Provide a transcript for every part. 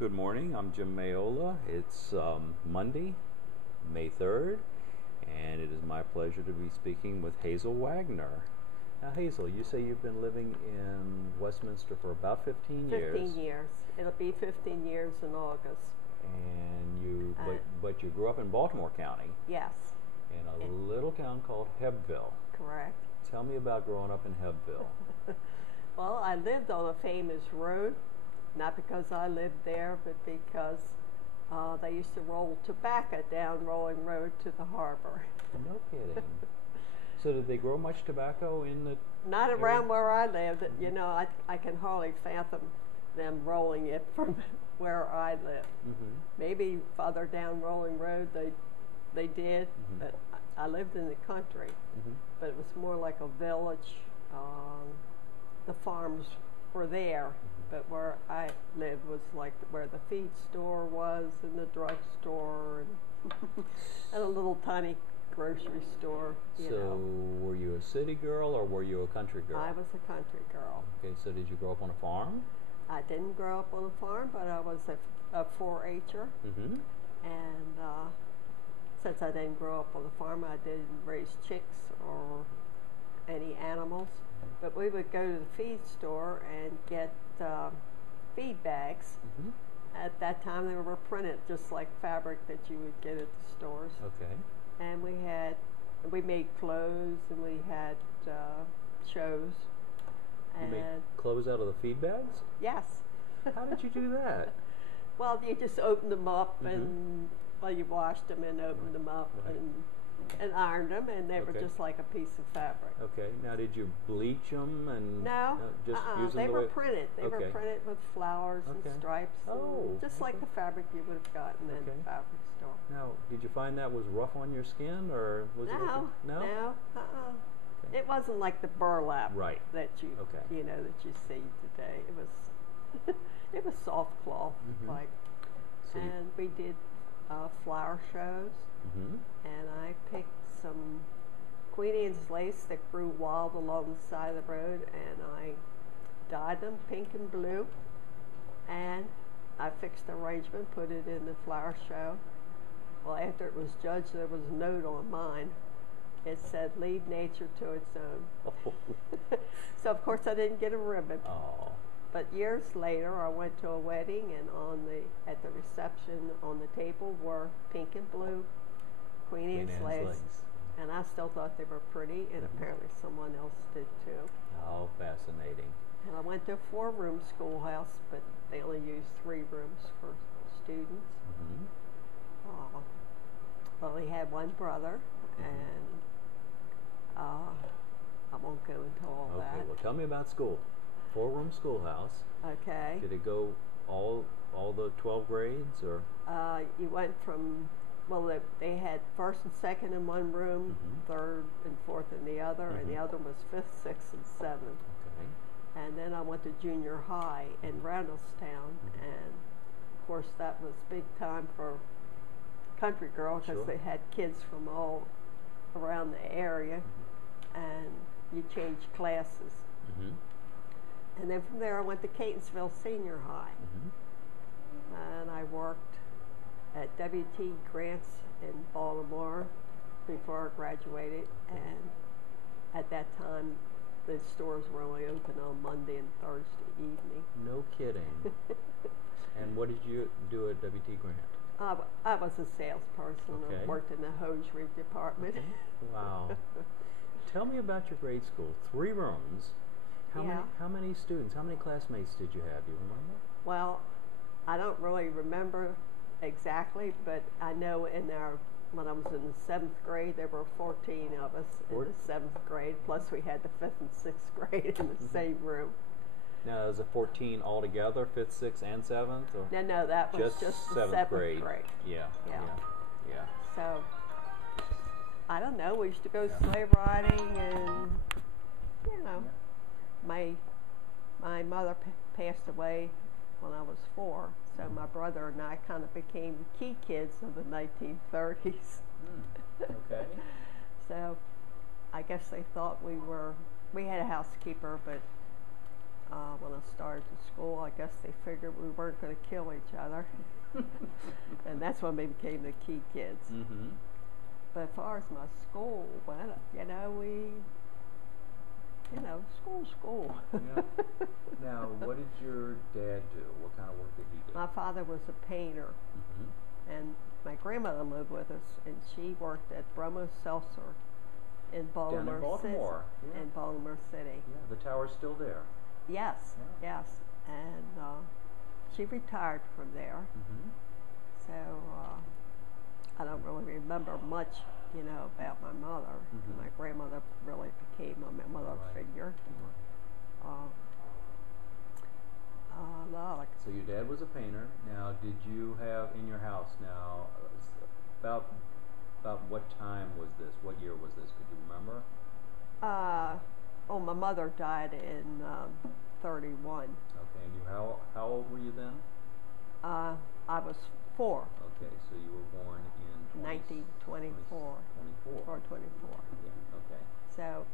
Good morning, I'm Jim Mayola. It's Monday, May 3rd, and it is my pleasure to be speaking with Hazel Wagner. Now Hazel, you say you've been living in Westminster for about 15 years. 15 years. It'll be 15 years in August. And but you grew up in Baltimore County. Yes. In a little town called Hebville. Correct. Tell me about growing up in Hebville. Well, I lived on a famous road. Not because I lived there, but because they used to roll tobacco down Rolling Road to the harbor. No kidding. So did they grow much tobacco in the Not area? around where I lived. You know, I can hardly fathom them rolling it from where I lived. Mm-hmm. Maybe farther down Rolling Road they did, but I lived in the country. Mm-hmm. But it was more like a village. The farms were there. But where I lived was like where the feed store was and the drugstore and a little tiny grocery store. So were you a city girl or were you a country girl? I was a country girl. Okay, so did you grow up on a farm? I didn't grow up on a farm, but I was a 4-H'er. Mm-hmm. And since I didn't grow up on a farm, I didn't raise chicks or any animals. But we would go to the feed store and get feed bags. Mm-hmm. At that time, they were printed just like fabric that you would get at the stores. Okay. And we made clothes and we had shows. You And made clothes out of the feed bags? yes. How did you do that? Well, you just opened them up and you washed them and opened them up and ironed them, and they were just like a piece of fabric. Okay. Now, did you bleach them and No, just use them they the were way? printed. They were printed with flowers and stripes, and just like the fabric you would have gotten in the fabric store. Now, did you find that was rough on your skin, or was it? Okay? No. Okay. It wasn't like the burlap that you that you see today. It was it was soft cloth like, and we did flower shows. Mm-hmm. And I picked some Queen Anne's lace that grew wild along the side of the road, and I dyed them pink and blue, and I fixed the arrangement, put it in the flower show. Well, after it was judged, there was a note on mine. It said, "Leave nature to its own." So of course I didn't get a ribbon. Oh. But years later, I went to a wedding, and at the reception on the table were pink and blue Queen Anne's lace, and I still thought they were pretty, and apparently someone else did too. How fascinating! And I went to a 4-room schoolhouse, but they only used 3 rooms for students. Mm-hmm. Well, he had one brother, and I won't go into all that. Okay. Well, tell me about school. 4-room schoolhouse. Okay. Did it go all the 12 grades, or? You went from, well, they had 1st and 2nd in one room, 3rd and 4th in the other, and the other was 5th, 6th, and 7th. Okay. And then I went to junior high in Randallstown, and of course that was big time for country girl because they had kids from all around the area, and you changed classes. Mm-hmm. And then from there I went to Catonsville Senior High, and I worked at W.T. Grant's in Baltimore before I graduated, and at that time the stores were only open on Monday and Thursday evening. No kidding. And what did you do at W.T. Grant? I was a salesperson. I worked in the hosiery department. Okay. Wow. Tell me about your grade school. 3 rooms. How many students, how many classmates did you have? Do you remember? Well, I don't really remember exactly, but I know when I was in the 7th grade, there were 14 of us in the 7th grade, plus we had the 5th and 6th grade in the same room. Now, is it 14 altogether, 5th, 6th, and 7th? Or No, that was just the 7th grade. Yeah. So, I don't know, we used to go sleigh riding, and, my mother passed away when I was 4, so my brother and I kind of became the key kids of the 1930s. Okay. So I guess they thought we had a housekeeper, but when I started to school. I guess they figured we weren't going to kill each other. And that's when we became the key kids. Mm-hmm. But as far as my school, well, school. Yeah. Now, what did your dad do? What kind of work did he do? My father was a painter, Mm-hmm. and my grandmother lived with us, and she worked at Bromo Seltzer in Baltimore, Down in Baltimore. City. Yeah. In Baltimore City. Yeah, the tower's still there. Yes, Yeah. yes, and she retired from there. Mm-hmm. So I don't really remember much, about my mother. Mhm. My grandmother really became my mother Right. figure. No, So your dad was a painter. Now, did you have in your house now? About what time was this? What year was this? Could you remember? my mother died in 31. Okay, and how old were you then? I was 4. Okay, so you were born in 1924. 24. Or 24. Yeah. Okay. So,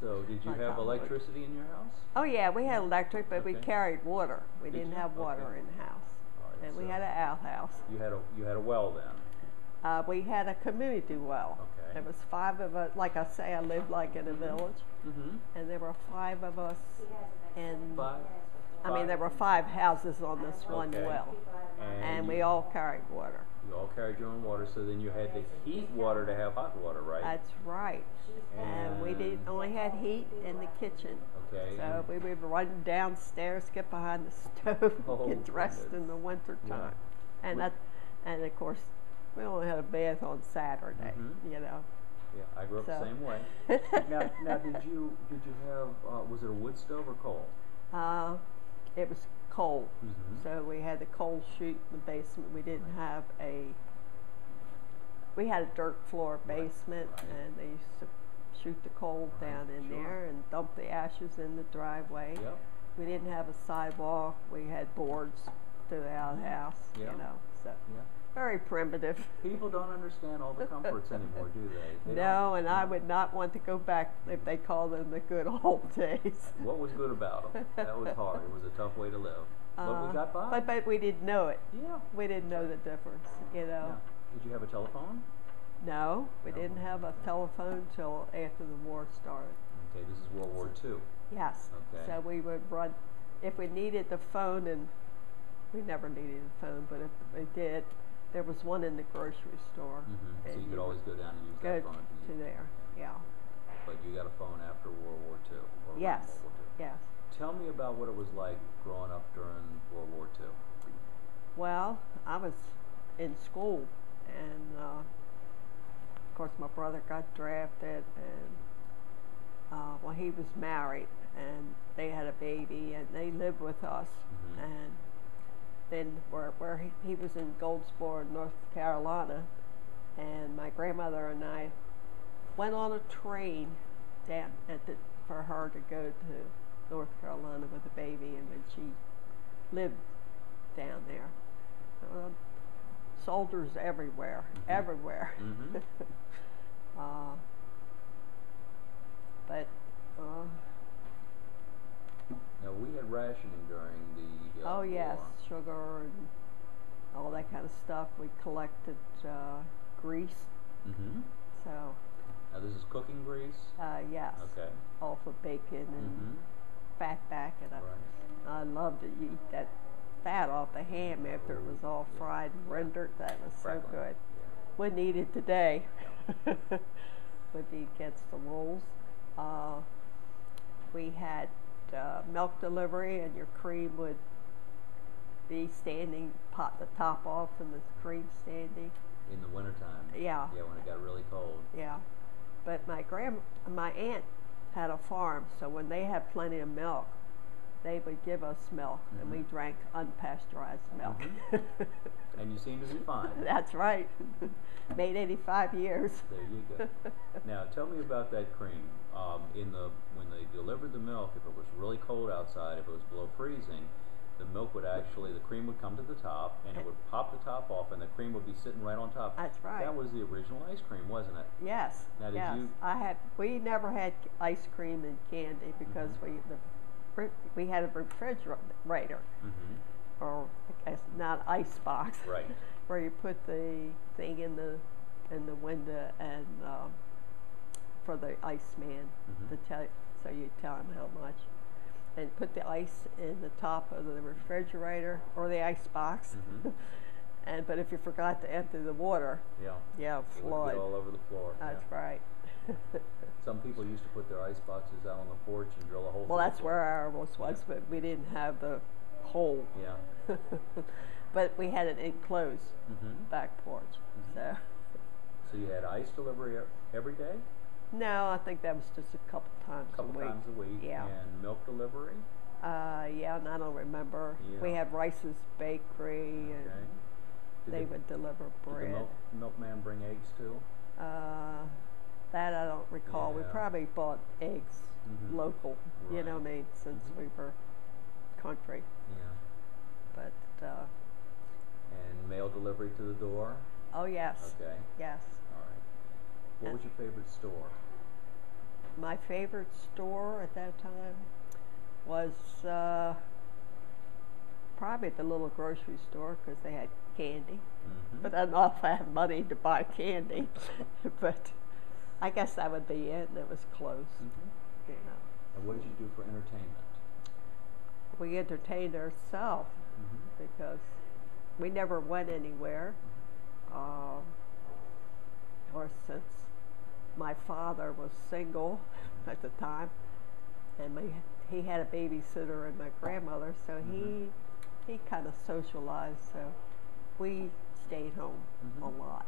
So did you My have childhood. electricity in your house? oh yeah, we had electric, but we Okay. carried water. We Did didn't you? have water Okay. in the house. All right, And we so had an outhouse. you had a well then. We had a community well. Okay. There was 5 of us. Like I say, I lived like in a village, Mm-hmm. and there were 5 of us. And Five. there were 5 houses on this one Okay. well, and you, we all carried water. you all carried your own water, so then you had to heat water to have hot water, right? That's right. And we only had heat in the kitchen. Okay. So we would run downstairs, get behind the stove, Oh, get dressed goodness. in the winter Yeah. time. And and of course, we only had a bath on Saturday. Mhm. Yeah, I grew up the So- same way. Now, did you have was it a wood stove or coal? It was cold, Mm-hmm. so we had the coal chute in the basement. We didn't have we had a dirt floor Right, basement, right. and they used to shoot the coal Right, down in sure. there and dump the ashes in the driveway. Yep. We didn't have a sidewalk. We had boards throughout the house, Yeah. so Yeah. very primitive. People don't understand all the comforts anymore, do they? They No, don't. and I would not want to go back if they call them the good old days. What was good about them? That was hard. It was a tough way to live. But we got by. But we didn't know it. Yeah. We didn't know the difference, Yeah. Did you have a telephone? No, we No. didn't have a telephone till after the war started. Okay, this is World War II. Yes. Okay. So we would run, if we needed the phone, and we never needed a phone, but if we did, there was one in the grocery store. Mm-hmm. So and you could always go down and use go that phone if to you needed. there. Yeah. But you got a phone after World War II. Or around Yes. World War II. Yes. Tell me about what it was like growing up during World War II. Well, I was in school, and of course my brother got drafted, and he was married, and they had a baby, and they lived with us. Mhm. And then where he was in Goldsboro, North Carolina, and my grandmother and I went on a train down for her to go to North Carolina with the baby, and then she lived down there. Soldiers everywhere, Mhm. everywhere. Mhm. But Now we had rationing during the oh yes, war. sugar and all that kind of stuff. We collected grease, Mm-hmm. so Now this is cooking grease. yes, Okay. all for bacon and Mm-hmm. fat back, and Right. I loved to eat that fat off the ham after it was all Yeah. fried and rendered. That was so Crackling. good. Yeah. Wouldn't eat it today. Would be against the rules. We had milk delivery, and your cream would be standing, pop the top off, and the cream standing. In the wintertime. Yeah, Yeah, when it got really cold. yeah. But my aunt had a farm, so when they had plenty of milk, they would give us milk, and we Mhm. drank unpasteurized milk. And you seem to be fine. That's right. Made 85 years. There you go. Now tell me about that cream. When they delivered the milk, if it was really cold outside, if it was below freezing, the milk would actually, the cream would come to the top, and it would pop the top off, and the cream would be sitting right on top. That's right. That was the original ice cream, wasn't it? Yes. Now, did you? We never had ice cream and candy because we had a refrigerator, or I guess not ice box, Right. where you put the thing in the window and for the ice man to tell, so you tell him how much, and put the ice in the top of the refrigerator or the ice box. But if you forgot to empty the water, it would flood. get all over the floor. That's right. Some people used to put their ice boxes out on the porch and drill a hole. Well, that's where ours was, but we didn't have the hole. Yeah. But we had it enclosed back porch. So you had ice delivery every day? No, I think that was just a couple times a week. Times a week. Yeah. And milk delivery? Yeah, and I don't remember. Yeah. We had Rice's Bakery, and they would deliver bread. Did the milkman bring eggs too? That I don't recall. We probably bought eggs local, you know what I mean, since we were country. Yeah. But and mail delivery to the door? Oh yes. Okay. Yes. All right. What was your favorite store? My favorite store at that time was probably the little grocery store because they had candy. But I don't know if I had money to buy candy. But I guess that would be it, and it was close. You know. And what did you do for entertainment? We entertained ourselves because we never went anywhere. Or since my father was single at the time, and he had a babysitter and my grandmother, so he kind of socialized. So we stayed home a lot,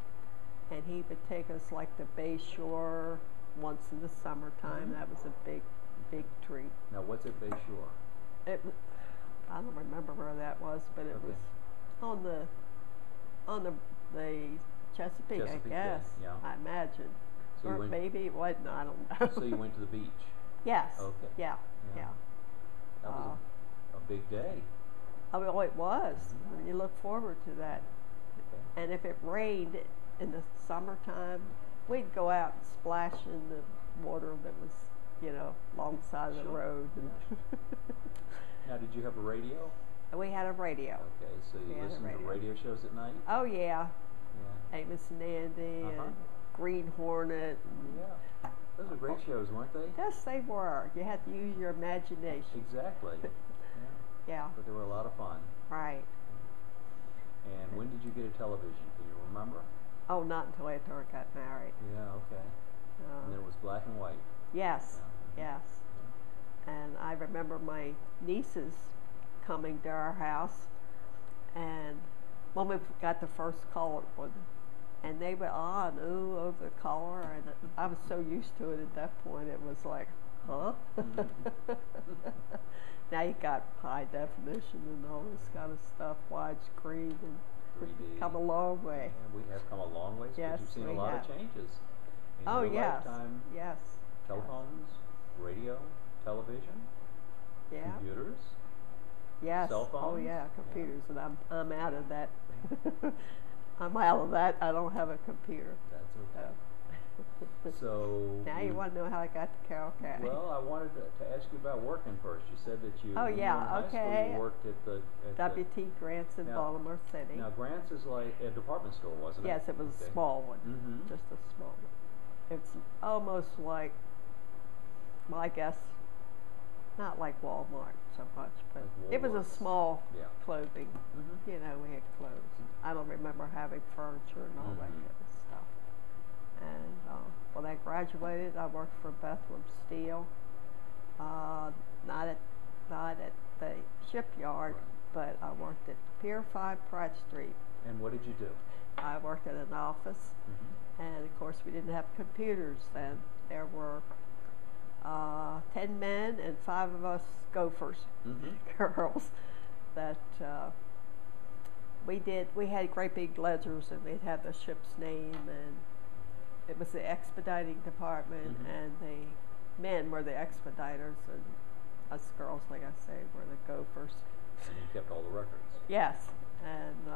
and he would take us like the Bay Shore once in the summertime. That was a big treat. Now, what's at Bay Shore? I don't remember where that was, but it was on the Chesapeake, I guess. Yeah. I imagine. So Or maybe it wasn't, I don't know. So you went to the beach? Yes. Okay. Yeah. That was a big day. I mean, it was. You look forward to that. Okay. And if it rained in the summertime, we'd go out and splash in the water that was, alongside the road. Now, did you have a radio? We had a radio. Okay, so you listened to radio shows at night? Oh, yeah. Amos and Andy and Green Hornet. Yeah. Those were great shows, weren't they? Yes, they were. You had to use your imagination. Exactly. Yeah. But they were a lot of fun. Right. And when did you get a television? Do you remember? Oh, not until after I got married. Yeah, okay. And then it was black and white. Yes, yes. And I remember my nieces coming to our house, and when we got the first colored one, and they were on, over the color, and I was so used to it at that point, it was like, huh? Now you got high definition and all this kind of stuff, widescreen, and 3D. we've come a long way. Yeah, we have come a long way. Yes, you've seen a we lot have. of changes in Oh, your yes. lifetime. Yes. Telephones, radio, television, computers. Yes. Cell Oh phones? yeah, computers, and I'm out of that. I'm out of that. I don't have a computer. That's okay. So now you want to know how I got to Carroll County? Well, I wanted to ask you about working first. You said that you Oh, when yeah, you were in high school, you worked at the W.T. Grant's in Baltimore City. Now Grant's is like a department store, wasn't it? Yes, it was a small one, just a small one. It's almost like, well, I guess, not like Walmart so much, but Like it was a Woolworths. small Yeah. clothing. We had clothes. I don't remember having furniture and all that kind of stuff. And when I graduated, I worked for Bethlehem Steel, not at the shipyard, but I worked at Pier 5 Pratt Street. And what did you do? I worked at an office, and of course we didn't have computers then. There were 10 men and 5 of us gophers, girls, that we had great big ledgers, and they'd have the ship's name, and it was the expediting department, and the men were the expediters, and us girls, like I say, were the gophers. And you kept all the records. Yes, and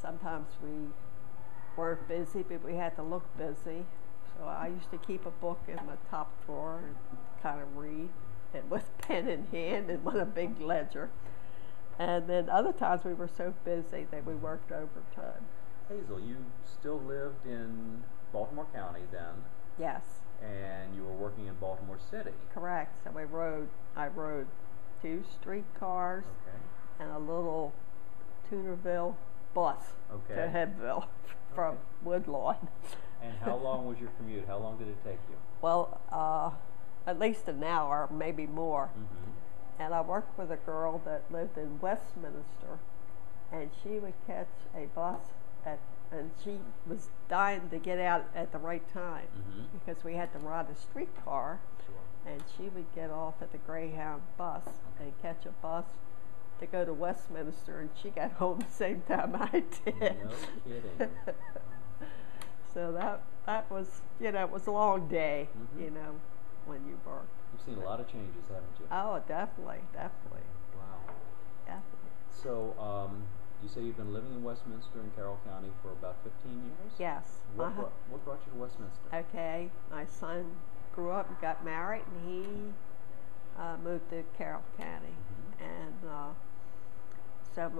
sometimes we weren't busy, but we had to look busy. So I used to keep a book in my top drawer and kind of read, and with pen in hand and with a big ledger. And then other times we were so busy that we worked overtime. Hazel, you still lived in Baltimore County then, Yes, and you were working in Baltimore City. correct. So I rode 2 streetcars Okay. and a little Tunerville bus to Okay. Headville from Okay. Woodlawn. And how long was your commute? How long did it take you? Well, at least an hour, maybe more. Mm-hmm. And I worked with a girl that lived in Westminster, and she would catch a bus and she was dying to get out at the right time because we had to ride a streetcar, Sure. and she would get off at the Greyhound bus and catch a bus to go to Westminster, and she got home the same time I did. No kidding. So that was, it was a long day, Mhm. when you work. You've seen a lot of changes, haven't you? Oh, definitely. Wow. So, you say you've been living in Westminster in Carroll County for about 15 years? Yes. What brought you to Westminster? Okay. My son grew up and got married, and he moved to Carroll County. And so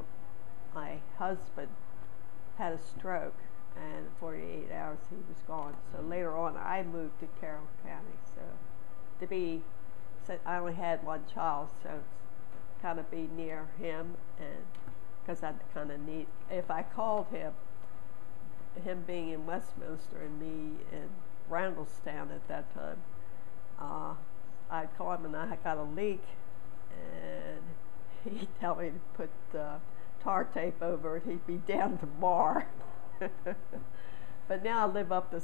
my husband had a stroke, and in 48 hours he was gone. So later on I moved to Carroll County. So I only had one child, so kind of be near him, and because I kind of need, if I called him being in Westminster and me in Randallstown at that time, I'd call him and I got a leak, and he'd tell me to put tar tape over it. He'd be down tomorrow. But now I live up the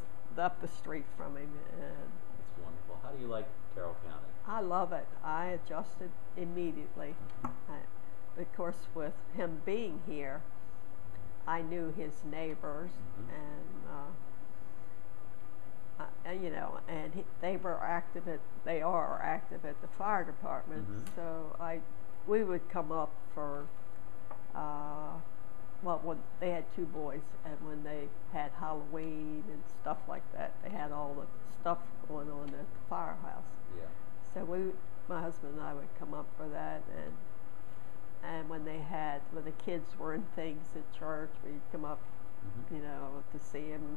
street from him, and It's wonderful. How do you like Carroll County? I love it. I adjusted immediately. Of course, with him being here, I knew his neighbors, and they are active at the fire department. So we would come up for, when they had 2 boys, and when they had Halloween and stuff like that, they had all the stuff going on at the firehouse. Yeah. So my husband and I would come up for that, and when the kids were in things at church, we'd come up, to see them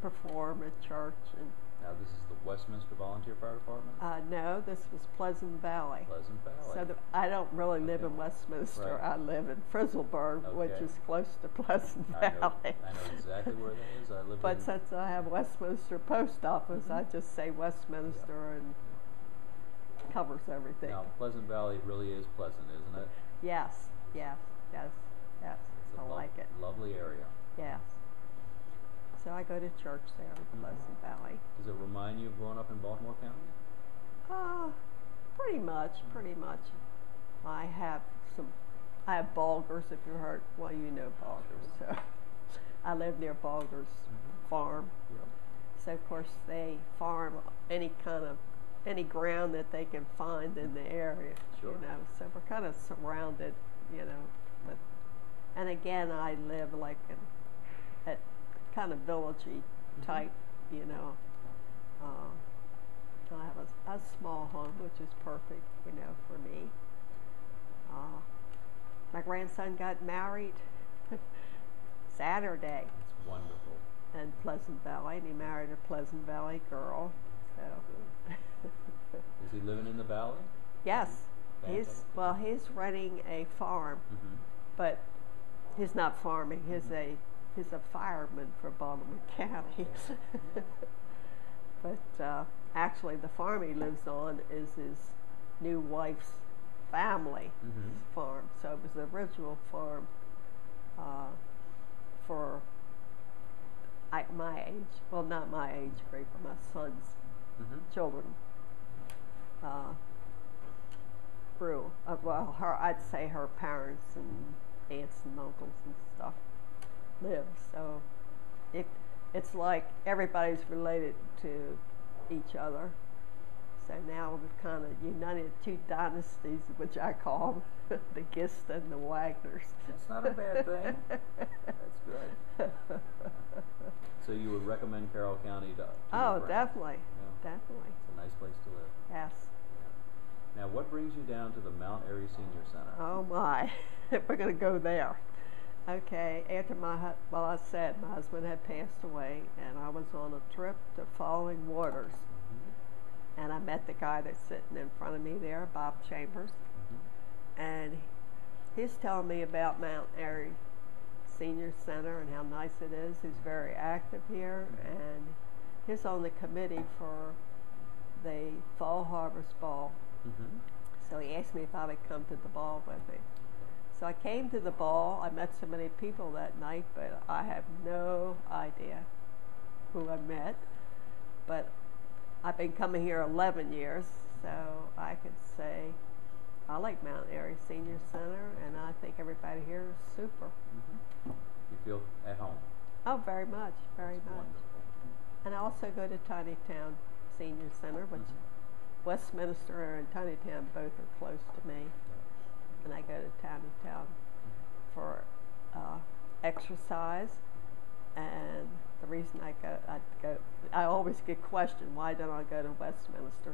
perform at church. And Now, this is the Westminster Volunteer Fire Department? no, this was Pleasant Valley. Pleasant Valley. So I don't really live in Westminster. Right. I live in Frizzlburg, which Okay. is close to Pleasant I know Valley. exactly where that is. I live But in since I have Westminster Post Office, I just say Westminster and covers everything. Now, Pleasant Valley really is pleasant, isn't it? Yes. It's I like it. Lovely area. Yes. So I go to church there in Pleasant Valley. Does it remind you of growing up in Baltimore County? Pretty much. I have Bulgers, if you heard. Well, you know Bulgers. So I live near Bulgers Farm. Yep. So of course they farm any ground that they can find in the area. Sure. So we're kind of surrounded, and again I live like at kind of villagey type, I have a small home, which is perfect, for me. My grandson got married Saturday It's wonderful. in Pleasant Valley, and he married a Pleasant Valley girl. So Is he living in the valley? yes, Fantastic. he's renting a farm, but he's not farming. He's a fireman for Baltimore County. But actually, the farm he lives on is his new wife's family farm. So it was the original farm for my age. Well, not my age group, but my son's children. Grew. I'd say her parents and aunts and uncles and stuff live. So it's like everybody's related to each other. So now we've kind of united two dynasties, which I call the Gist and the Wagners. That's not a bad thing. That's good. So you would recommend Carroll County to Oh, your friends? definitely, Yeah. definitely. It's a nice place to live. Yes. Yeah. Now, what brings you down to the Mount Airy Senior Center? Oh my, we're going to go there. Okay, after well, I said my husband had passed away, and I was on a trip to Falling Waters, and I met the guy that's sitting in front of me there, Bob Chambers, and he's telling me about Mount Airy Senior Center and how nice it is. He's very active here, and he's on the committee for the Fall Harvest Ball. So he asked me if I would come to the ball with me. So I came to the ball. I met so many people that night, but I have no idea who I met. But I've been coming here 11 years, so I could say I like Mount Airy Senior Center, and I think everybody here is super. You feel at home? Oh, very much, very That's much. wonderful. And I also go to Tiny Town Senior Center, which Westminster and Tiny Town both are close to me. And I go to Tiny Town for exercise. And the reason I always get questioned, why don't I go to Westminster?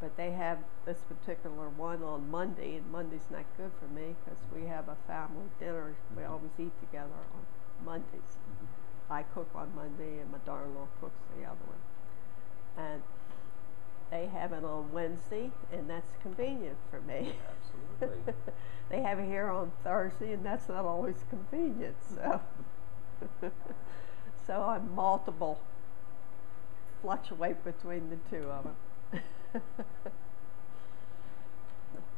But they have this particular one on Monday, and Monday's not good for me because we have a family dinner. We always eat together on Mondays. I cook on Monday, and my daughter-in-law cooks the other one. And they have it on Wednesday, and that's convenient for me. Absolutely. They have it here on Thursday, and that's not always convenient. So, so I'm fluctuate between the two of them.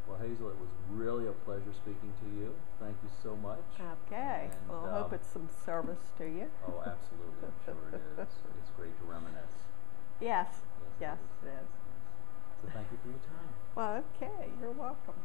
Well, Hazel, it was really a pleasure speaking to you. Thank you so much. Okay. And, Well, I hope it's some service to you. Oh, absolutely. I'm sure it is. It's great to reminisce. Yes. Yes, Yes, it is. So thank you for your time. Well, okay. You're welcome.